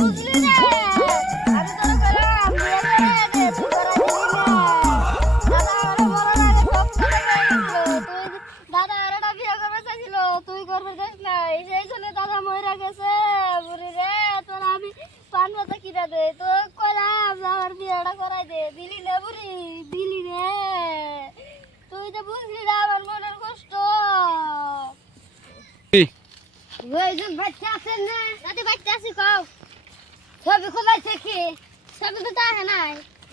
বুঝলি না আমি তোর গেলাম বিয়ে করে দে তুই করা দিবি না দাদা আমার বড় লাগে স্বপ্ন দেখেছিল তুই দাদা আরেকটা বিয়ে করবে চাইছিল তুই করবে চাস নাই সেই জন্য দাদা মরে গেছে বুড়ি রে তোর আমি পান পাতা কিনা দে তো কইলাম আমার বিয়েটা করাই দে দিলি না বুড়ি দিলি রে তুই তো বুঝলি না আমার মনের কষ্ট ওই যে বাচ্চা আছে না দাদি বাচ্চা আছে কও ছবি খোলাইছে কি ছবি তো তাহে নাই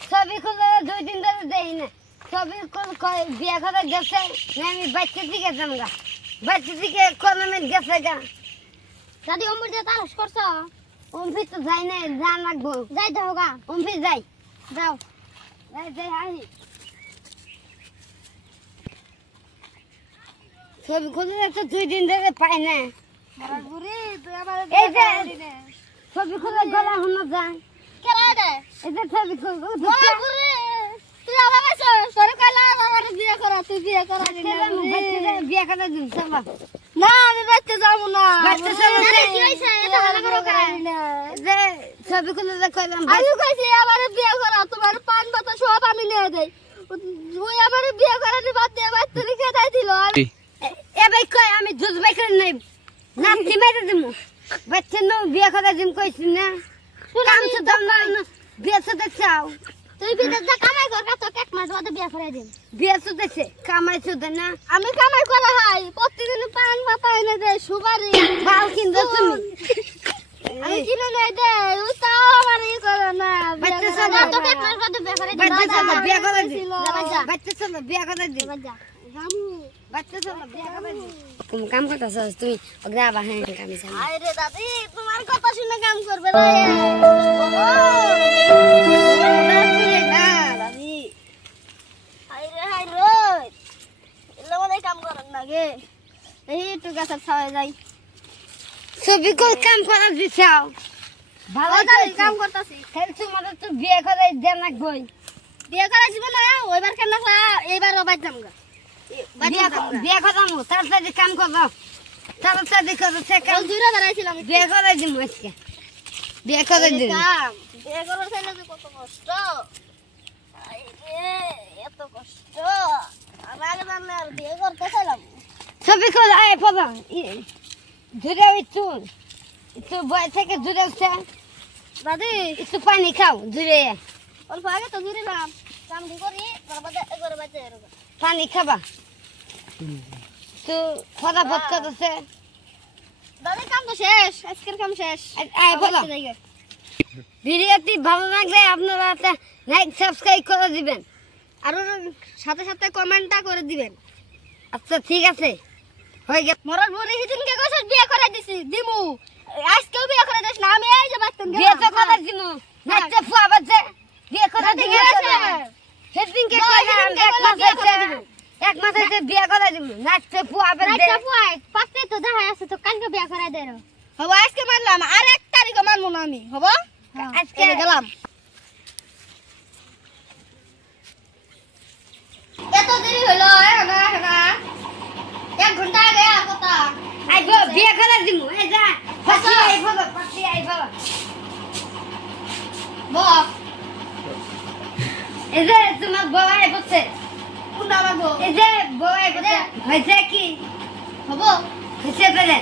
ছবি খোলা 2 দিন ধরে দেই না ছবি কই বিয়া করে গেছে না আমি বাচ্চা দিকে যামগা বাচ্চা দিকে কলমে গেছে গা দাদি অমর দিয়ে তালাশ করছ অমফি তো যাই না জান লাগবো যাই দাও গা অমফি যাই যাও যাই আই ছবি খোলা তো 2 দিন ধরে পাই না বুড়ি তুই আমার এই যে ছবি খোলা গলা হনো যায় কেরা দে এই যে ছবি খোলা বুড়ি তুই আমার কাছে সরকার আমার বিয়ে করা তুই বিয়ে করা দিনা বিয়ে করা দিন সবা না আমি বাচ্চা যাব না বাচ্চা যাব না কি হইছে এটা ভালো করে করা না যে ছবি খোলা কইলাম আমি কইছি আমার বিয়ে করা তোমার পান পাতা সব আমি নিয়ে দেই ওই আমার বিয়ে করা দি বাদ দিয়ে বাচ্চা রেখে দাই দিল এ ভাই কই আমি দুধ বাই করে নাই নাম কি মেরে দিমু বাচ্চা নো বিয়ে করা দিম কইছি না কাম তো দাম না বিয়ে তো চাও তুই বিদেশ যা কামাই কর তো এক মাস বাদে বিয়ে করে দিম বিয়ে তো দেখছে কামাই তো দে না আমি কামাই করা হাই প্রতিদিন পান পাতা এনে দে সুপারি বাল কিনছো তুমি আমি কিনে নাই দে ও তাও আমার ই করে না বাচ্চা সব তো এক মাস বাদে বিয়ে করে দিম বাচ্চা সব বিয়ে করে দিম বাচ্চা সব বিয়ে করে দিম বাচ্চা সব বিয়ে করে দিম তুমি কাম করতেছ তুমি অগ্রাবা হ্যাঁ কামি চাই আরে দাদি তোমার কথা শুনে কাম করবে না দাদি আরে হাই রোজ এলা মানে কাম করেন না গে এই একটু গাছের ছাওয়ায় যাই ছবি কো কাম করা দিছাও ভালো দাদি কাম করতাছি খেল তোমার তো বিয়ে করে দেন না গই বিয়ে করা জীবন না ওইবার কেন না এইবার ওবাই যামগা বিয়ে করামু তাড়াতাড়ি কাম করব তাড়াতাড়ি করো সে কাম দূরে দাঁড়াইছিলাম বিয়ে করে দিম আজকে বিয়ে করে দিম বিয়ে করার চাইলে যে কত কষ্ট এত কষ্ট আমার জানলে আর বিয়ে করতে চাইলাম ছবি কর আয় পড়া দূরে একটু বয় থেকে দূরে উঠছে দাদি একটু পানি খাও দূরে অল্প আগে তো দূরে নাম কাম করি ঘরে বাচ্চা পানি খাবা তো ফটাফট করতেছে দাদি কাম তো শেষ আজকের কাম শেষ আয় বলো ভিডিওটি ভালো লাগলে আপনারা একটা লাইক সাবস্ক্রাইব করে দিবেন আর সাথে সাথে কমেন্টটা করে দিবেন আচ্ছা ঠিক আছে হয়ে গেল মরার বুড়ি সেদিনকে কইছ বিয়ে করে দিছি দিমু আজকেও বিয়ে করে দিস না আমি এই যে বাচ্চা বিয়ে তো করে দিমু নাচতে ফুয়া বাজে বিয়ে করে দিছি সেদিনকে কইলাম এক মাস হইছে বিয়ে করে দিমু নাচতে ফুয়া বাজে নাচতে ফুয়া পাঁচতে তো দেখা আছে তো কালকে বিয়ে করে দেন হবো আজকে মানলাম আর 1 তারিখে মানবো না আমি হবো আজকে গেলাম এত দেরি হলো না 1 ঘন্টা আগে কথা আইবো বিয়ে করে দিমু এই যা ফাঁসি আইবো বক এই যে তোমার বউ আইবছে কোনটা লাগবো এই যে বউ আইবছে হইছে কি হবো হইছে পেলে